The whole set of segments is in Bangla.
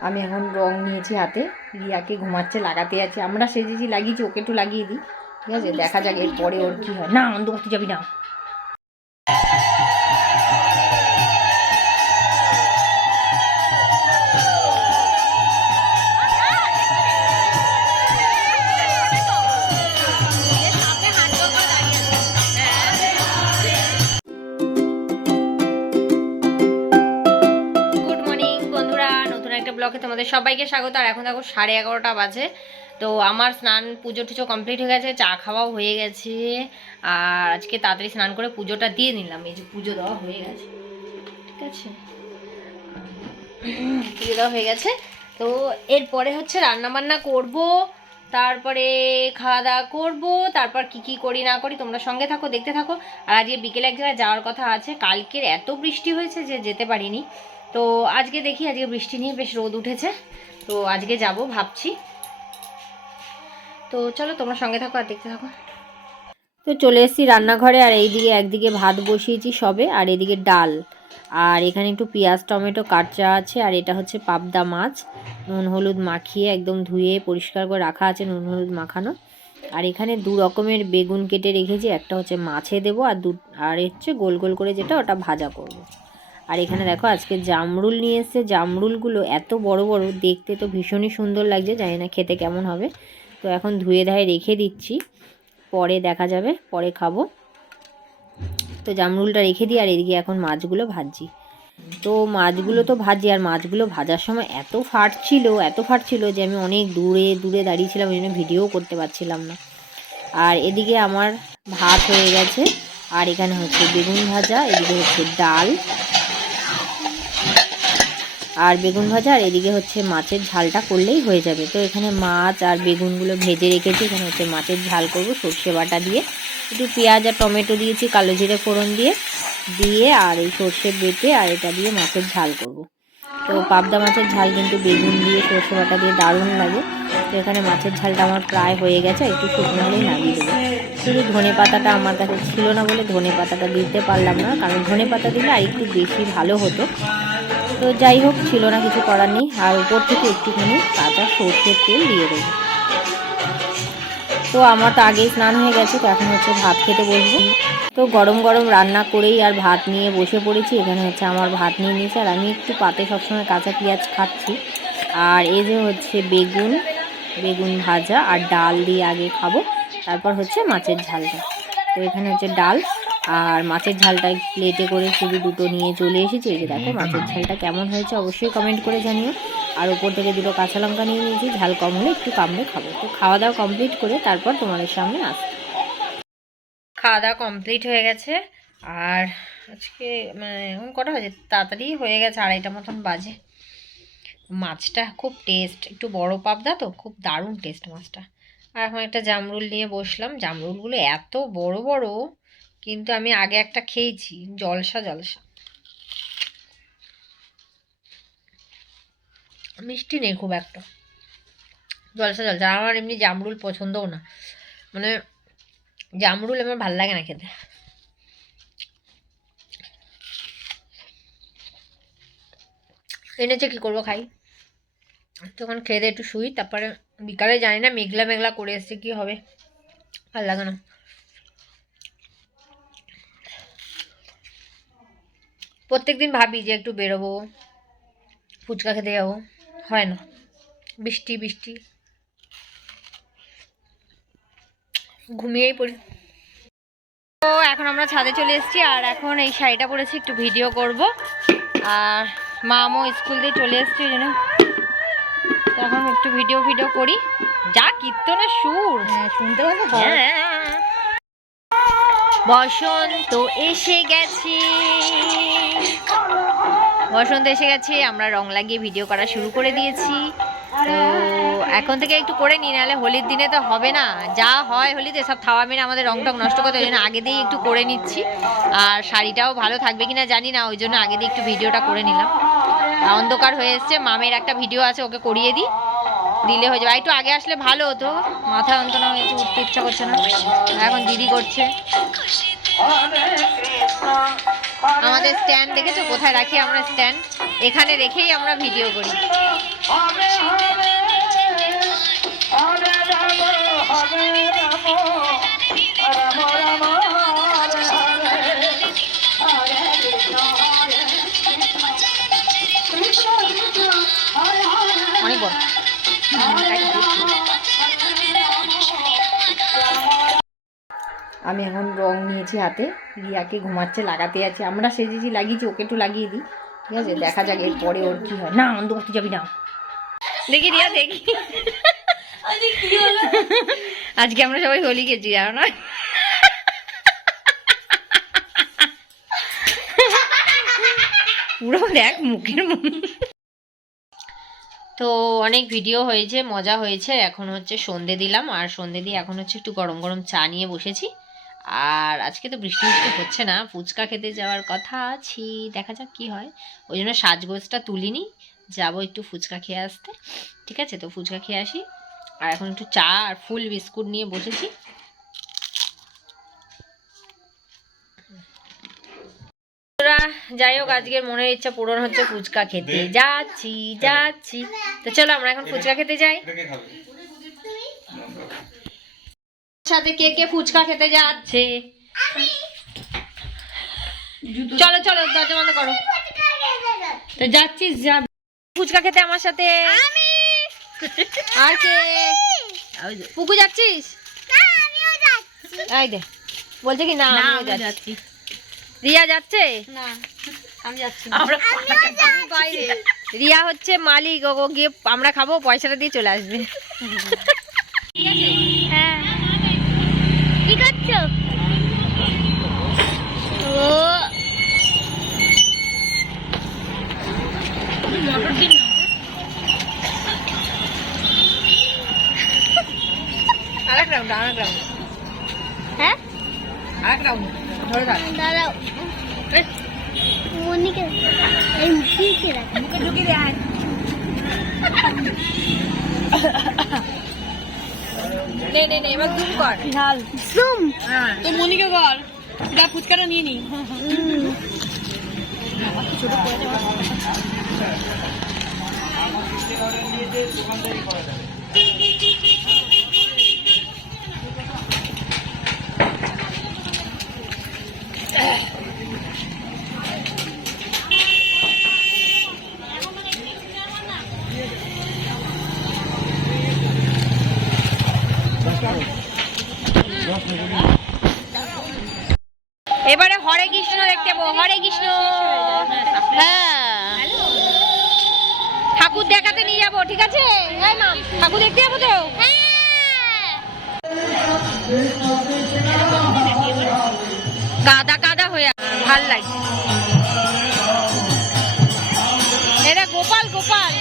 আমি এখন রং নিয়েছি হাতে। রিয়াকে ঘুমাচ্ছে লাগাতে আছে। আমরা সেজেছি লাগিয়েছি ওকে একটু লাগিয়ে দিই। ঠিক আছে? দেখা যাক এরপরে ওর কী হয়। না অন্ধকার করতে যাবি না। ব্লগে তোমাদের সবাইকে স্বাগত। আর এখন দেখো সাড়ে এগারোটা বাজে। তো আমার স্নান পুজো টুজো কমপ্লিট হয়ে গেছে, চা খাওয়াও হয়ে গেছে। আর আজকে তাড়াতাড়ি স্নান করে পুজোটা দিয়ে নিলাম। এই যে পুজো দেওয়া হয়ে গেছে। ঠিক আছে? পুজো দেওয়া হয়ে গেছে। তো এরপরে হচ্ছে রান্না বান্না করব, তারপরে খাওয়া দাওয়া করব, তারপর কি কি করি না করি তোমরা সঙ্গে থাকো, দেখতে থাকো। আর আজকে বিকেলে এক জায়গায় যাওয়ার কথা আছে। কালকের এত বৃষ্টি হয়েছে যে যেতে পারিনি। তো আজকে দেখি, আজকে বৃষ্টি নিয়ে বেশ রোদ উঠেছে। তো আজকে যাব ভাবছি। তো চলো তোমরা সঙ্গে থাকো আর দেখতে থাকো। তো চলে এসেছি রান্নাঘরে, আর এইদিকে একদিকে ভাত বসিয়েছি সবে, আর এদিকে ডাল। আর এখানে একটু পেঁয়াজ, টমেটো, কাঁচা আছে, আর এটা হচ্ছে পাবদা মাছ। নুন, হলুদ মাখিয়ে একদম ধুয়ে পরিষ্কার করে রাখা আছে, নুন, হলুদ মাখানো। আর এখানে দু রকমের বেগুন কেটে রেখেছি, একটা হচ্ছে মাছে দেবো, আর দু, আর হচ্ছে গোল গোল করে যেটা, ওটা ভাজা করব। আর এখানে দেখো আজকে জামরুল নিয়ে এসছে। জামরুলগুলো এত বড় বড়, দেখতে তো ভীষণই সুন্দর লাগছে, জানি না খেতে কেমন হবে। তো এখন ধুয়ে ধায়ে রেখে দিচ্ছি। পরে দেখা যাবে, পরে খাব। তো জামরুলটা রেখে দিই আর এদিকে এখন মাছগুলো ভাজছি। তো মাছগুলো তো ভাজি আর মাছগুলো ভাজার সময় এত ফাটছিল এত ফাটছিল যে আমি অনেক দূরে দূরে দাঁড়িয়েছিলাম ওই জন্য ভিডিও করতে পারছিলাম না। আর এদিকে আমার ভাত হয়ে গেছে, আর এখানে হচ্ছে বেগুন ভাজা, এদিকে হচ্ছে ডাল আর বেগুন ভাজা, আর এদিকে হচ্ছে মাছের ঝালটা করলেই হয়ে যাবে। তো এখানে মাছ আর বেগুনগুলো ভেজে রেখেছি, এখানে হচ্ছে মাছের ঝাল করব সর্ষে বাটা দিয়ে। একটু পেঁয়াজ আর টমেটো দিয়েছি, কালো জিরে ফোড়ন দিয়ে। দিয়ে আর এই সর্ষে বেটে আর এটা দিয়ে মাছের ঝাল করব। তো পাবদা মাছের ঝাল কিন্তু বেগুন দিয়ে, সর্ষে বাটা দিয়ে দারুণ লাগে। তো এখানে মাছের ঝালটা আমার প্রায় হয়ে গেছে একটু শুকনো হলেই নামিয়ে দেবো। শুধু ধনে পাতাটা আমার কাছে ছিল না বলে ধনে পাতাটা দিতে পারলাম না, কারণ ধনে পাতা দিলে আর একটু বেশি ভালো হতো। তো যাই হোক, ছিল না কিছু করার নেই। আর উপর থেকে একটুখানি কাঁচা সর্ষের তেল দিয়ে দেবো। তো আমার তো আগেই স্নান হয়ে গেছে, তো এখন হচ্ছে ভাত খেতে বসবো। তো গরম গরম রান্না করেই আর ভাত নিয়ে বসে পড়েছি। এখানে হচ্ছে আমার ভাত নিয়ে নিয়েছে, আর আমি একটু পাতে সবসময় কাঁচা পেঁয়াজ খাচ্ছি। আর এই যে হচ্ছে বেগুন বেগুন ভাজা আর ডাল দিয়ে আগে খাব। তারপর হচ্ছে মাছের ঝালটা। তো এখানে হচ্ছে ডাল আর মাছের ঝালটা প্লেটে করে শুধু দুটো নিয়ে চলে এসেছি। এই যে দেখো মাছের ঝালটা কেমন হয়েছে অবশ্যই কমেন্ট করে জানিও। আর ওপর থেকে দুটো কাঁচা লঙ্কা নিয়ে নিয়েছি ঝাল কম হলে একটু কামড়ে খাব। তো খাওয়া দাওয়া কমপ্লিট করে তারপর তোমাদের সামনে আস খাওয়া দাওয়া কমপ্লিট হয়ে গেছে। আর আজকে মানে এখন কটা বাজে? তাড়াতাড়ি হয়ে গেছে আড়াইটা মতন বাজে। মাছটা খুব টেস্ট একটু বড় পাবদা তো খুব দারুণ টেস্ট মাছটা। আর এখন একটা জামরুল নিয়ে বসলাম। জামরুলগুলো এত বড় বড় কিন্তু আমি আগে একটা খেয়েছি, জলসা জলসা। মিষ্টি নেই খুব একটা। জলসা জলসা আমার এমনি জামরুল পছন্দও না। মানে জামরুল আমার ভালো লাগে না খেতে। এনেছে কি করব খাই? তখন খেয়ে দিয়ে একটু শুই, তারপরে বিকালে জানি না, মেঘলা মেঘলা করে এসছে, কি হবে? ভালো লাগে না। প্রত্যেক দিন ভাবি যে একটু বেরোবো ফুচকা খেতে যাব। হয় না। বৃষ্টি বৃষ্টি। ঘুমিয়েই পড়ি। তো এখন আমরা ছাদে চলে এসেছি আর এখন এই শাড়িটা পরেছি একটু ভিডিও করব। আর মামও স্কুল দিয়ে চলে এসছে ওই জন্য। তো এখন একটু ভিডিও ভিডিও করি। যা কীর্তনের সুর। হ্যাঁ শুনতে পাবো হ্যাঁ। বসন্ত এসে গেছে। বসন্ত এসে গেছে, আমরা রং লাগিয়ে ভিডিও করা শুরু করে দিয়েছি। তো এখন থেকে একটু করে নিই, নাহলে হোলির দিনে তো হবে না। যা হয় হোলিতে সব থাওয়া মেনে আমাদের রং টং নষ্ট করতে ওই জন্য আগে দিয়েই একটু করে নিচ্ছি। আর শাড়িটাও ভালো থাকবে কিনা জানি না, ওই জন্য আগে দিয়ে একটু ভিডিওটা করে নিলাম। অন্ধকার হয়ে এসছে, মামের একটা ভিডিও আছে, ওকে করিয়ে দিই। দিলে হয়ে যাবে। একটু আগে আসলে ভালো হতো, মাথা অন্তনা হয়েছে উঠতে ইচ্ছা করছে না। এখন দিদি করছে। আমাদের স্ট্যান্ড দেখেছ? কোথায় রাখি আমরা স্ট্যান্ড এখানে রেখেই আমরা ভিডিও করি। আমি এখন রং নিয়েছি হাতে রিয়াকে ঘুমাচ্ছে লাগাতে আছে। আমরা সেজেছি লাগিয়েছি ওকে একটু লাগিয়ে দিই। ঠিক আছে দেখা যাক এরপরে ওর কি হয়। না আনন্দ করতে যাবি না। দেখি রিয়া দেখি। আজকে আমরা সবাই হোলি গেছি জানো না? পুরো দেখ মুখের মুখ তো অনেক ভিডিও হয়েছে মজা হয়েছে। এখন হচ্ছে সন্ধে দিলাম আর সন্ধে দিয়ে এখন হচ্ছে একটু গরম গরম চা নিয়ে বসেছি। আর আজকে তো বৃষ্টি বৃষ্টি হচ্ছে না, ফুচকা খেতে যাওয়ার কথা আছি, দেখা যাক কি হয়। ওই জন্য সাজগোজটা তুলিনি, যাব একটু ফুচকা খেয়ে আসতে, ঠিক আছে? তো ফুচকা খেয়ে আসি। আর এখন একটু চা আর ফুল বিস্কুট নিয়ে বসেছি। যাই হোক, আজকের মনের ইচ্ছা পূরণ হচ্ছে ফুচকা খেতে। যাচ্ছি যাচ্ছি। তো চলো, আমরা এখন ফুচকা খেতে যাই। সাথে কে কে ফুচকা খেতে যাচ্ছে? চলো চলো দরজা বন্ধ করো। তো যাচ্ছিস যা ফুচকা খেতে আমার সাথে। আর কে? পুকু যাচ্ছিস? এই দে বলছে কি না আমিও যাচ্ছি। রিয়া যাচ্ছে? না আমি যাচ্ছি আমরা বাইরে। রিয়া হচ্ছে মালিক ও গিয়ে আমরা খাব পয়সাটা দিয়ে চলে আসবে হ্যাঁ কি করছ ও আরেক রাউন্ড আরেক রাউন্ড হ্যাঁ আরেক রাউন্ড ধরে থাক দাঁড়াও মনিকে এই মুখে রাখ মুখে ঢুকিয়ে দে আয় নে নে নে এবার জুম কর। ঝাল সুম হ্যাঁ। তো মনিকে কর যা ফুচকাটা নিয়ে নি। কাদা কাদা হয়ে ভালো লাগে গোপাল গোপাল।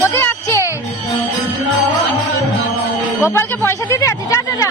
কোথায় যাচ্ছে? গোপালকে পয়সা দিতে আছে যা যা যা।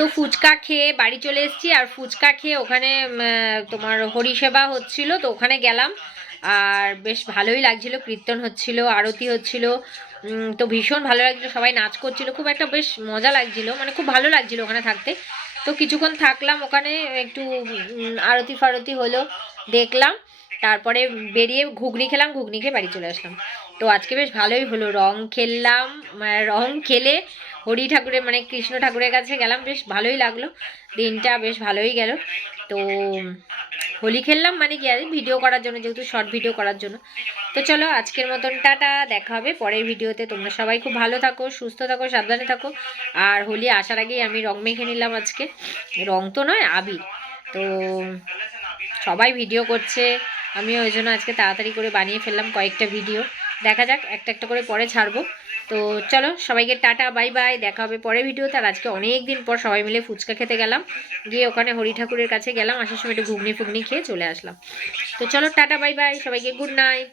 তো ফুচকা খেয়ে বাড়ি চলে এসেছি আর ফুচকা খেয়ে ওখানে তোমার হরিসেবা হচ্ছিল, তো ওখানে গেলাম। আর বেশ ভালোই লাগছিল, কীর্তন হচ্ছিল, আরতি হচ্ছিল। তো ভীষণ ভালো লাগছিল, সবাই নাচ করছিল, খুব একটা বেশ মজা লাগছিল মানে খুব ভালো লাগছিল ওখানে থাকতে। তো কিছুক্ষণ থাকলাম ওখানে, একটু আরতি ফারতি হলো, দেখলাম। তারপরে বেরিয়ে ঘুগনি খেলাম, ঘুগনি খেয়ে বাড়ি চলে আসলাম। তো আজকে বেশ ভালোই হলো, রং খেললাম মানে রং খেলে হরি ঠাকুরের মানে কৃষ্ণ ঠাকুরের কাছে গেলাম, বেশ ভালোই লাগল। দিনটা বেশ ভালোই গেল। তো, হোলি খেললাম মানে কি আর ভিডিও করার জন্য, যেহেতু শর্ট ভিডিও করার জন্য। তো চলো, আজকের মতন টাটা, দেখা হবে পরের ভিডিওতে তোমরা সবাই খুব ভালো থাকো, সুস্থ থাকো, সাবধানে থাকো। আর হোলি আসার আগেই আমি রং মেখে নিলাম আজকে। রং তো নয়, আবির। তো, সবাই ভিডিও করছে। আমি ওই জন্য আজকে তাড়াতাড়ি করে বানিয়ে ফেললাম কয়েকটা ভিডিও দেখা যাক, একটা একটা করে পরে ছাড়বো। তো চলো, সবাইকে টাটা, বাই বাই, দেখা হবে পরে ভিডিও তার আজকে অনেক দিন পর সবাই মিলে ফুচকা খেতে গেলাম। গিয়ে ওখানে হরি ঠাকুরের কাছে গেলাম, আসার সময় একটু ঘুগনি ফুগনি খেয়ে চলে আসলাম। তো চলো, টাটা, বাই বাই, সবাইকে গুড নাইট।